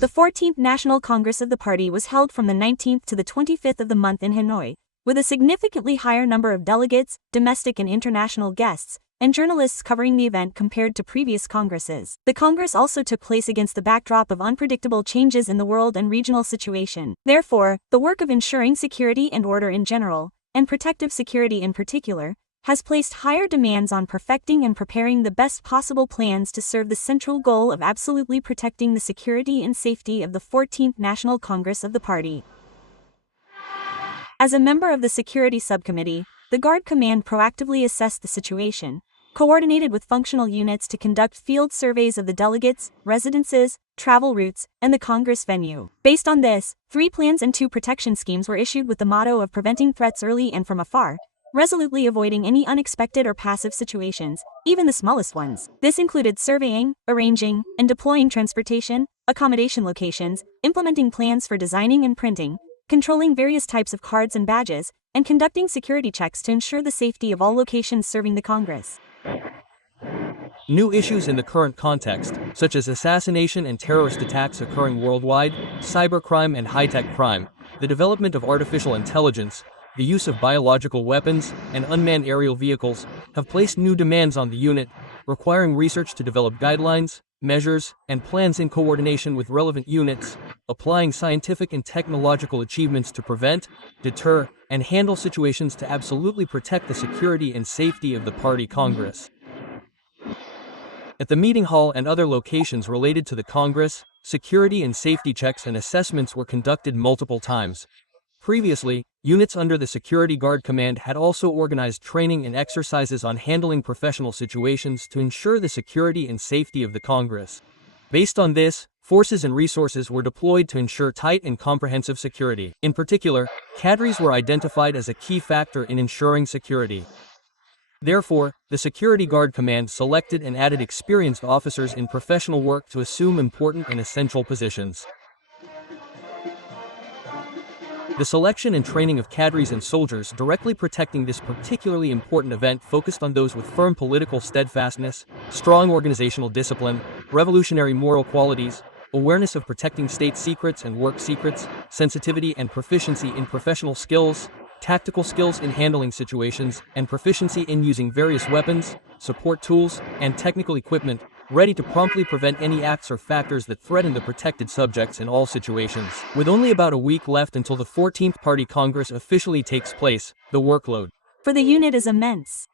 The 14th National Congress of the party was held from the 19th to the 25th of the month in Hanoi, with a significantly higher number of delegates, domestic and international guests, and journalists covering the event compared to previous congresses. The Congress also took place against the backdrop of unpredictable changes in the world and regional situation. Therefore, the work of ensuring security and order in general, and protective security in particular, has placed higher demands on perfecting and preparing the best possible plans to serve the central goal of absolutely protecting the security and safety of the 14th National Congress of the party. As a member of the Security Subcommittee, the Guard Command proactively assessed the situation, coordinated with functional units to conduct field surveys of the delegates, residences, travel routes, and the Congress venue. Based on this, 3 plans and 2 protection schemes were issued with the motto of preventing threats early and from afar, resolutely avoiding any unexpected or passive situations, even the smallest ones. This included surveying, arranging, and deploying transportation, accommodation locations, implementing plans for designing and printing, controlling various types of cards and badges, and conducting security checks to ensure the safety of all locations serving the Congress. New issues in the current context, such as assassination and terrorist attacks occurring worldwide, cybercrime and high-tech crime, the development of artificial intelligence, the use of biological weapons, and unmanned aerial vehicles, have placed new demands on the unit, requiring research to develop guidelines, measures, and plans in coordination with relevant units, applying scientific and technological achievements to prevent, deter, and handle situations to absolutely protect the security and safety of the party Congress. At the meeting hall and other locations related to the Congress, security and safety checks and assessments were conducted multiple times. Previously, units under the Security Guard Command had also organized training and exercises on handling professional situations to ensure the security and safety of the Congress. Based on this, forces and resources were deployed to ensure tight and comprehensive security. In particular, cadres were identified as a key factor in ensuring security. Therefore, the Security Guard Command selected and added experienced officers in professional work to assume important and essential positions. The selection and training of cadres and soldiers directly protecting this particularly important event focused on those with firm political steadfastness, strong organizational discipline, revolutionary moral qualities, awareness of protecting state secrets and work secrets, sensitivity and proficiency in professional skills, tactical skills in handling situations, and proficiency in using various weapons, support tools, and technical equipment, ready to promptly prevent any acts or factors that threaten the protected subjects in all situations. With only about a week left until the 14th Party Congress officially takes place, the workload for the unit is immense.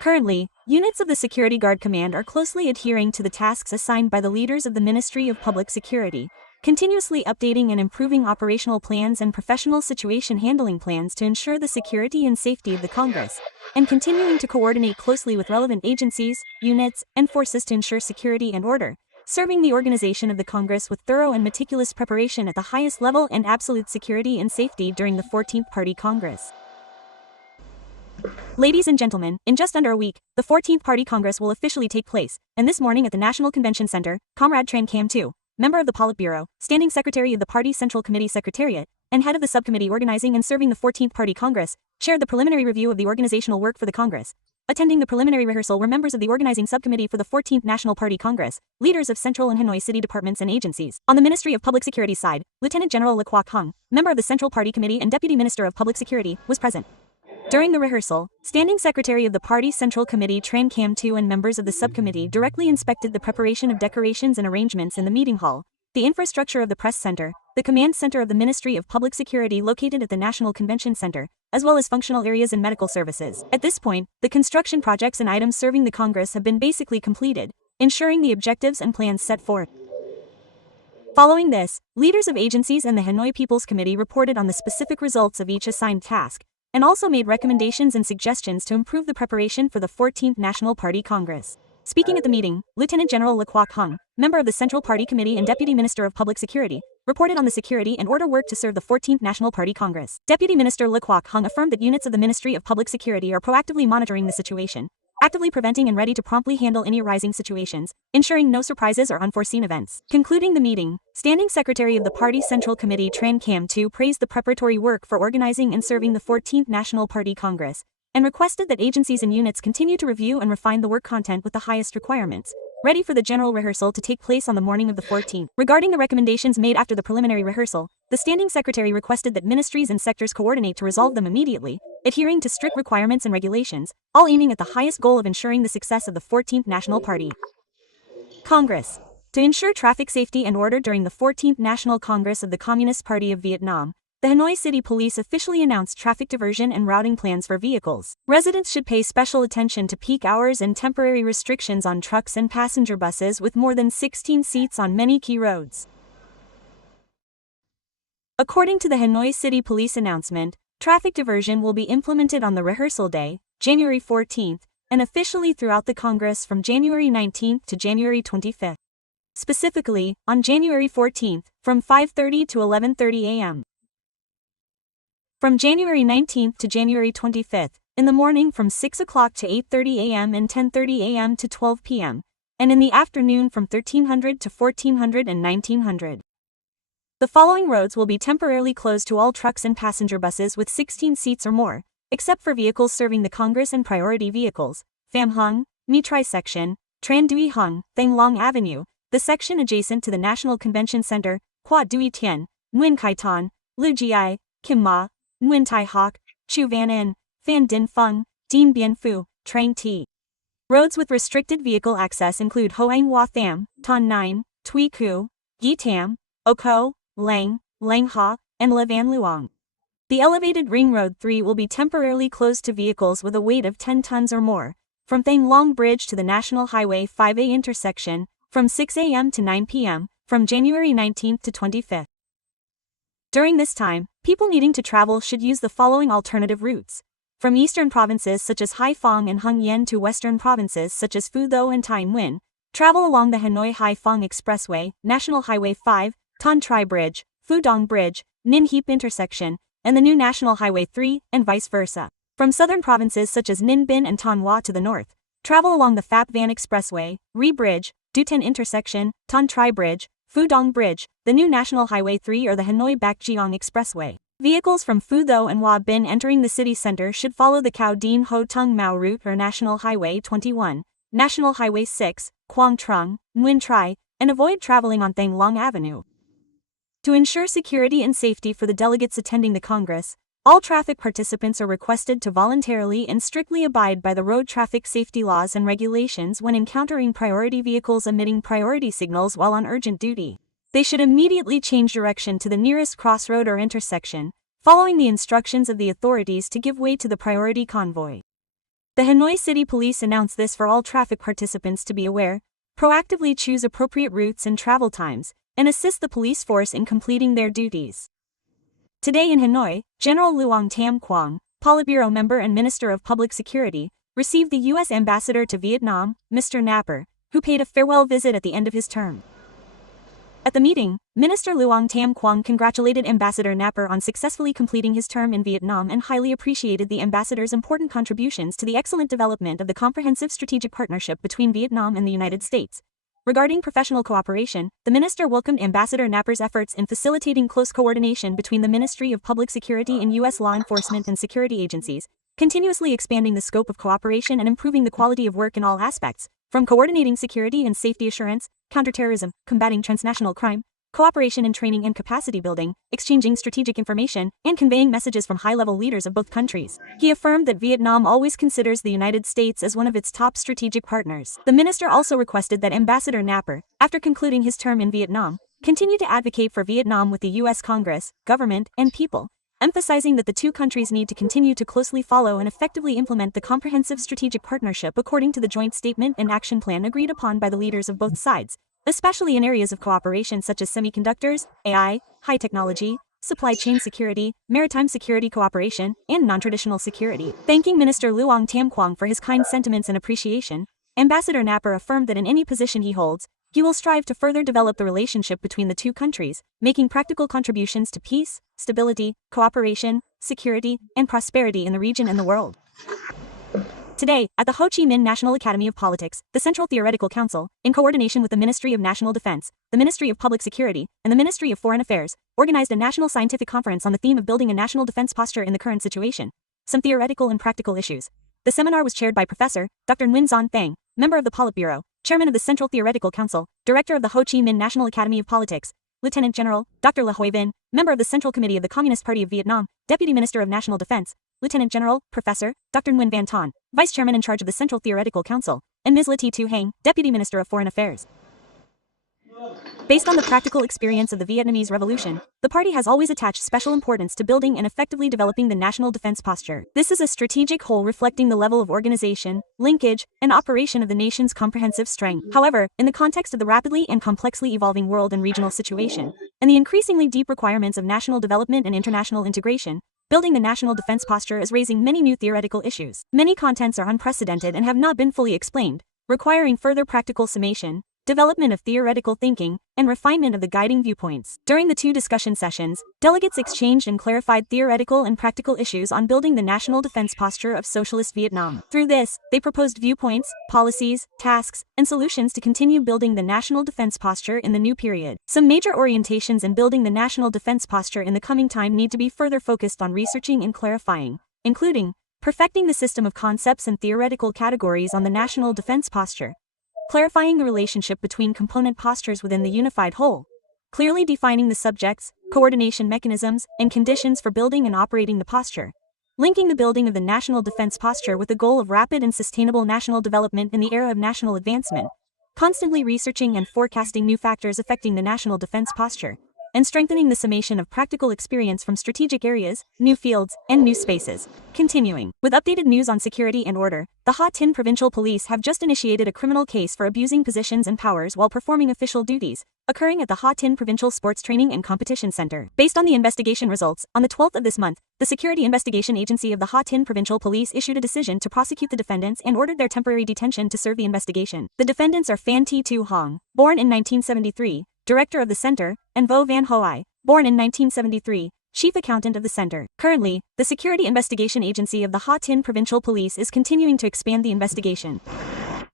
Currently, units of the Security Guard Command are closely adhering to the tasks assigned by the leaders of the Ministry of Public Security, continuously updating and improving operational plans and professional situation handling plans to ensure the security and safety of the Congress, and continuing to coordinate closely with relevant agencies, units, and forces to ensure security and order, serving the organization of the Congress with thorough and meticulous preparation at the highest level and absolute security and safety during the 14th Party Congress. Ladies and gentlemen, in just under a week, the 14th Party Congress will officially take place, and this morning at the National Convention Center, Comrade Tran Cam II, member of the Politburo, Standing Secretary of the Party Central Committee Secretariat, and head of the subcommittee organizing and serving the 14th Party Congress, shared the preliminary review of the organizational work for the Congress. Attending the preliminary rehearsal were members of the organizing subcommittee for the 14th National Party Congress, leaders of Central and Hanoi city departments and agencies. On the Ministry of Public Security's side, Lieutenant General Le Quoc Hung, member of the Central Party Committee and Deputy Minister of Public Security, was present. During the rehearsal, Standing Secretary of the Party Central Committee Tran Cam II and members of the subcommittee directly inspected the preparation of decorations and arrangements in the meeting hall, the infrastructure of the press center, the command center of the Ministry of Public Security located at the National Convention Center, as well as functional areas and medical services. At this point, the construction projects and items serving the Congress have been basically completed, ensuring the objectives and plans set forth. Following this, leaders of agencies and the Hanoi People's Committee reported on the specific results of each assigned task, and also made recommendations and suggestions to improve the preparation for the 14th National Party Congress. Speaking at the meeting, Lieutenant General Le Quoc Hung, member of the Central Party Committee and Deputy Minister of Public Security, reported on the security and order work to serve the 14th National Party Congress. Deputy Minister Le Quoc Hung affirmed that units of the Ministry of Public Security are proactively monitoring the situation, actively preventing and ready to promptly handle any arising situations, ensuring no surprises or unforeseen events. Concluding the meeting, Standing Secretary of the Party Central Committee Tran Cam II praised the preparatory work for organizing and serving the 14th National Party Congress, and requested that agencies and units continue to review and refine the work content with the highest requirements, ready for the general rehearsal to take place on the morning of the 14th. Regarding the recommendations made after the preliminary rehearsal, the Standing Secretary requested that ministries and sectors coordinate to resolve them immediately, adhering to strict requirements and regulations, all aiming at the highest goal of ensuring the success of the 14th National Party Congress. To ensure traffic safety and order during the 14th National Congress of the Communist Party of Vietnam, the Hanoi City Police officially announced traffic diversion and routing plans for vehicles. Residents should pay special attention to peak hours and temporary restrictions on trucks and passenger buses with more than 16 seats on many key roads. According to the Hanoi City Police announcement, traffic diversion will be implemented on the rehearsal day, January 14th, and officially throughout the Congress from January 19th to January 25th. Specifically, on January 14th, from 5:30 to 11:30 a.m. From January 19th to January 25th, in the morning from 6 o'clock to 8:30 a.m. and 10:30 a.m. to 12 p.m., and in the afternoon from 1300 to 1400 and 1900. The following roads will be temporarily closed to all trucks and passenger buses with 16 seats or more, except for vehicles serving the Congress and priority vehicles: Pham Hung, Mi Tri Section, Tran Duy Hung, Thang Long Avenue, the section adjacent to the National Convention Center, Qua Duy Tien, Nguyen Khai Ton, Lu Gi, Kim Ma, Nguyen Tai Hoc, Chu Van In, Phan Din Phung, Dien Bien Phu, Trang T. Roads with restricted vehicle access include Hoang Hoa Tham, Ton 9, Tui Ku, Gi Tam, O Co, Lang, Lang Ha, and Le Van Luong. The elevated Ring Road 3 will be temporarily closed to vehicles with a weight of 10 tons or more, from Thang Long Bridge to the National Highway 5A intersection, from 6 a.m. to 9 p.m., from January 19th to 25th. During this time, people needing to travel should use the following alternative routes. From eastern provinces such as Haiphong and Hung Yen to western provinces such as Phu Tho and Tai Nguyen, travel along the Hanoi Haiphong Expressway, National Highway 5, Ton Tri Bridge, Phu Dong Bridge, Ninh Heap intersection, and the new National Highway 3, and vice versa. From southern provinces such as Ninh Binh and Ton Hoa to the north, travel along the Phap Van Expressway, Ri Bridge, Du Ten intersection, Ton Tri Bridge, Phu Dong Bridge, the new National Highway 3 or the Hanoi Bac Giang Expressway. Vehicles from Phu Tho and Hoa Binh entering the city center should follow the Cao Dien Ho Tung Mao route or National Highway 21, National Highway 6, Quang Trung, Nguyen Tri, and avoid traveling on Thang Long Avenue. To ensure security and safety for the delegates attending the Congress, all traffic participants are requested to voluntarily and strictly abide by the road traffic safety laws and regulations when encountering priority vehicles emitting priority signals while on urgent duty. They should immediately change direction to the nearest crossroad or intersection, following the instructions of the authorities to give way to the priority convoy. The Hanoi City Police announced this for all traffic participants to be aware, proactively choose appropriate routes and travel times, and assist the police force in completing their duties. Today in Hanoi, General Luong Tam Quang, Politburo member and Minister of Public Security, received the U.S. Ambassador to Vietnam, Mr. Napper, who paid a farewell visit at the end of his term. At the meeting, Minister Luong Tam Quang congratulated Ambassador Napper on successfully completing his term in Vietnam and highly appreciated the ambassador's important contributions to the excellent development of the comprehensive strategic partnership between Vietnam and the United States. Regarding professional cooperation, the minister welcomed Ambassador Napper's efforts in facilitating close coordination between the Ministry of Public Security and U.S. law enforcement and security agencies, continuously expanding the scope of cooperation and improving the quality of work in all aspects, from coordinating security and safety assurance, counterterrorism, combating transnational crime, cooperation in training and capacity building, exchanging strategic information, and conveying messages from high-level leaders of both countries. He affirmed that Vietnam always considers the United States as one of its top strategic partners. The minister also requested that Ambassador Napper, after concluding his term in Vietnam, continue to advocate for Vietnam with the U.S. Congress, government, and people, emphasizing that the two countries need to continue to closely follow and effectively implement the comprehensive strategic partnership according to the joint statement and action plan agreed upon by the leaders of both sides, especially in areas of cooperation such as semiconductors, AI, high technology, supply chain security, maritime security cooperation, and non-traditional security. Thanking Minister Luong Tam Quang for his kind sentiments and appreciation, Ambassador Napper affirmed that in any position he holds, he will strive to further develop the relationship between the two countries, making practical contributions to peace, stability, cooperation, security, and prosperity in the region and the world. Today, at the Ho Chi Minh National Academy of Politics, the Central Theoretical Council, in coordination with the Ministry of National Defense, the Ministry of Public Security, and the Ministry of Foreign Affairs, organized a national scientific conference on the theme of building a national defense posture in the current situation. Some theoretical and practical issues. The seminar was chaired by Professor Dr. Nguyen Xuan Thang, member of the Politburo, Chairman of the Central Theoretical Council, Director of the Ho Chi Minh National Academy of Politics, Lieutenant General, Dr. Le Hoi Vin, Member of the Central Committee of the Communist Party of Vietnam, Deputy Minister of National Defense, Lieutenant General, Professor, Dr. Nguyen Van Ton, Vice Chairman in charge of the Central Theoretical Council, and Ms. Le Thi Tu Hang, Deputy Minister of Foreign Affairs. Based on the practical experience of the Vietnamese Revolution, the party has always attached special importance to building and effectively developing the national defense posture. This is a strategic whole reflecting the level of organization, linkage, and operation of the nation's comprehensive strength. However, in the context of the rapidly and complexly evolving world and regional situation, and the increasingly deep requirements of national development and international integration, building the national defense posture is raising many new theoretical issues. Many contents are unprecedented and have not been fully explained, requiring further practical summation, development of theoretical thinking, and refinement of the guiding viewpoints. During the 2 discussion sessions, delegates exchanged and clarified theoretical and practical issues on building the national defense posture of socialist Vietnam. Through this, they proposed viewpoints, policies, tasks, and solutions to continue building the national defense posture in the new period. Some major orientations in building the national defense posture in the coming time need to be further focused on researching and clarifying, including perfecting the system of concepts and theoretical categories on the national defense posture, clarifying the relationship between component postures within the unified whole, clearly defining the subjects, coordination mechanisms, and conditions for building and operating the posture, linking the building of the national defense posture with the goal of rapid and sustainable national development in the era of national advancement, constantly researching and forecasting new factors affecting the national defense posture, and strengthening the summation of practical experience from strategic areas, new fields, and new spaces. Continuing, with updated news on security and order, the Ha Tin Provincial Police have just initiated a criminal case for abusing positions and powers while performing official duties, occurring at the Ha Tin Provincial Sports Training and Competition Center. Based on the investigation results, on the 12th of this month, the Security Investigation Agency of the Ha Tin Provincial Police issued a decision to prosecute the defendants and ordered their temporary detention to serve the investigation. The defendants are Phan Thi Tu Hong, born in 1973, Director of the Center, and Vo Van Hoi, born in 1973, Chief Accountant of the Center. Currently, the Security Investigation Agency of the Ha Tin Provincial Police is continuing to expand the investigation.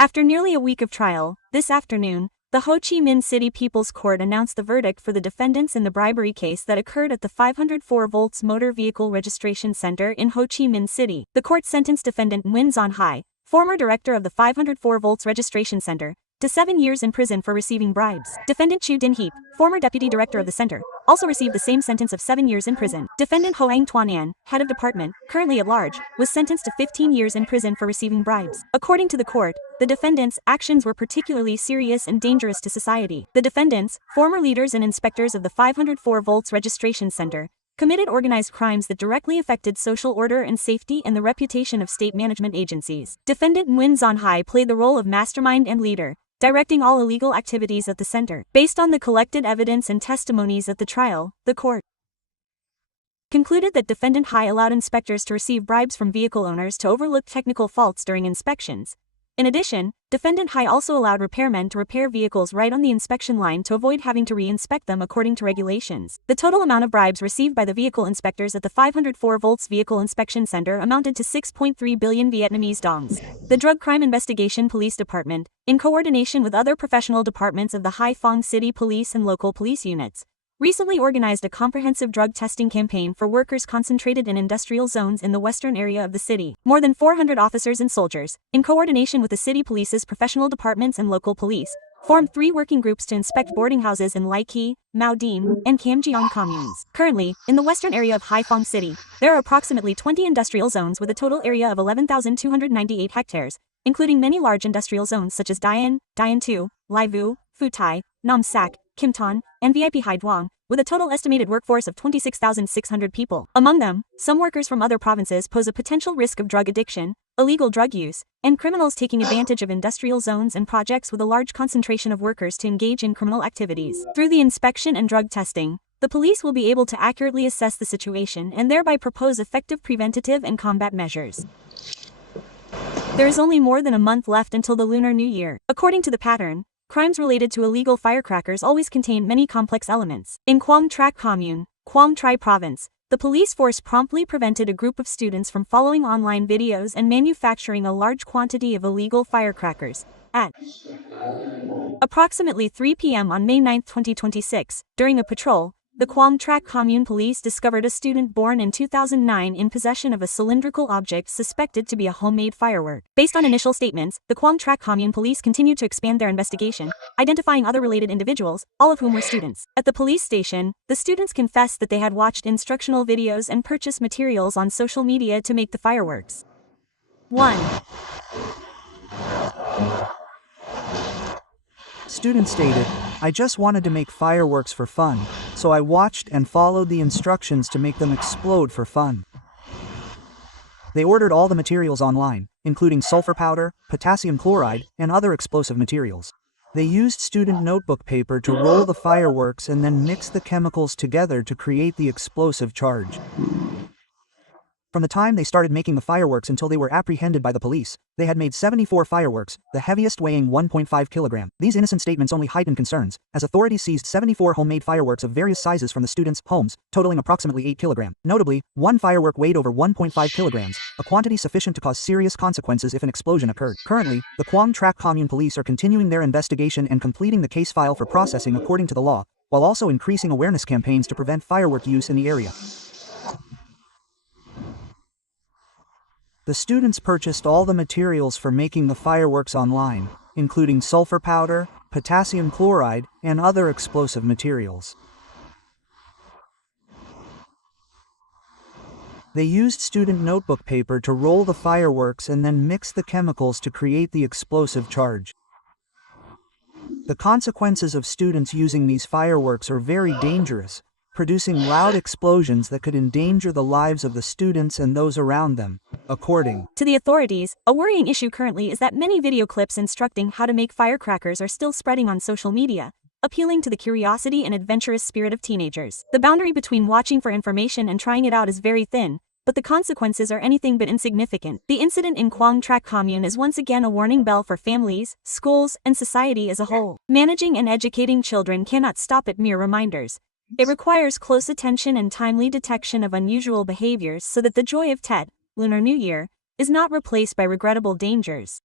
After nearly a week of trial, this afternoon, the Ho Chi Minh City People's Court announced the verdict for the defendants in the bribery case that occurred at the 504 Volts Motor Vehicle Registration Center in Ho Chi Minh City. The court sentenced defendant Nguyen Xuan Hai, former director of the 504 Volts Registration Center, to 7 years in prison for receiving bribes. Defendant Chu Din Heap, former deputy director of the center, also received the same sentence of 7 years in prison. Defendant Ho Ang Tuan An, head of department, currently at large, was sentenced to 15 years in prison for receiving bribes. According to the court, the defendants' actions were particularly serious and dangerous to society. The defendants, former leaders and inspectors of the 504 Volts Registration Center, committed organized crimes that directly affected social order and safety and the reputation of state management agencies. Defendant Nguyen Xuan Hai played the role of mastermind and leader, directing all illegal activities at the center. Based on the collected evidence and testimonies at the trial, the court concluded that defendant Hai allowed inspectors to receive bribes from vehicle owners to overlook technical faults during inspections. In addition, defendant Hai also allowed repairmen to repair vehicles right on the inspection line to avoid having to re-inspect them according to regulations. The total amount of bribes received by the vehicle inspectors at the 504 Volts Vehicle Inspection Center amounted to 6.3 billion Vietnamese dongs. The Drug Crime Investigation Police Department, in coordination with other professional departments of the Hai Phong City Police and local police units, recently organized a comprehensive drug testing campaign for workers concentrated in industrial zones in the western area of the city. More than 400 officers and soldiers, in coordination with the city police's professional departments and local police, formed 3 working groups to inspect boarding houses in Lai Ki, Mao Diem, and Cam Giang communes. Currently, in the western area of Hai Phong City, there are approximately 20 industrial zones with a total area of 11,298 hectares, including many large industrial zones such as Dian, Dian 2, Lai Vu, Phu Thai, Nam Sac, Kim Ton, and VIP Hai Duong, with a total estimated workforce of 26,600 people. Among them, some workers from other provinces pose a potential risk of drug addiction, illegal drug use, and criminals taking advantage of industrial zones and projects with a large concentration of workers to engage in criminal activities. Through the inspection and drug testing, the police will be able to accurately assess the situation and thereby propose effective preventative and combat measures. There is only more than a month left until the Lunar New Year. According to the pattern, crimes related to illegal firecrackers always contain many complex elements. In Quang Trac Commune, Quang Tri Province, the police force promptly prevented a group of students from following online videos and manufacturing a large quantity of illegal firecrackers. At approximately 3 p.m. on May 9, 2026, during a patrol, the Quang Trac Commune police discovered a student born in 2009 in possession of a cylindrical object suspected to be a homemade firework. Based on initial statements, the Quang Trac Commune police continued to expand their investigation, identifying other related individuals, all of whom were students. At the police station, the students confessed that they had watched instructional videos and purchased materials on social media to make the fireworks. 1. Student stated, "I just wanted to make fireworks for fun, so I watched and followed the instructions to make them explode for fun." They ordered all the materials online, including sulfur powder, potassium chloride, and other explosive materials. They used student notebook paper to roll the fireworks and then mix the chemicals together to create the explosive charge. From the time they started making the fireworks until they were apprehended by the police, they had made 74 fireworks, the heaviest weighing 1.5 kilogram. These innocent statements only heightened concerns, as authorities seized 74 homemade fireworks of various sizes from the students' homes, totaling approximately 8 kilogram. Notably, one firework weighed over 1.5 kilograms, a quantity sufficient to cause serious consequences if an explosion occurred. Currently, the Quang Trac Commune police are continuing their investigation and completing the case file for processing according to the law, while also increasing awareness campaigns to prevent firework use in the area. The students purchased all the materials for making the fireworks online, including sulfur powder, potassium chloride, and other explosive materials. They used student notebook paper to roll the fireworks and then mix the chemicals to create the explosive charge. The consequences of students using these fireworks are very dangerous, producing loud explosions that could endanger the lives of the students and those around them, according to the authorities. A worrying issue currently is that many video clips instructing how to make firecrackers are still spreading on social media, appealing to the curiosity and adventurous spirit of teenagers. The boundary between watching for information and trying it out is very thin, but the consequences are anything but insignificant. The incident in Quang Trac Commune is once again a warning bell for families, schools, and society as a whole. Managing and educating children cannot stop at mere reminders. It requires close attention and timely detection of unusual behaviors so that the joy of Tet, Lunar New Year, is not replaced by regrettable dangers.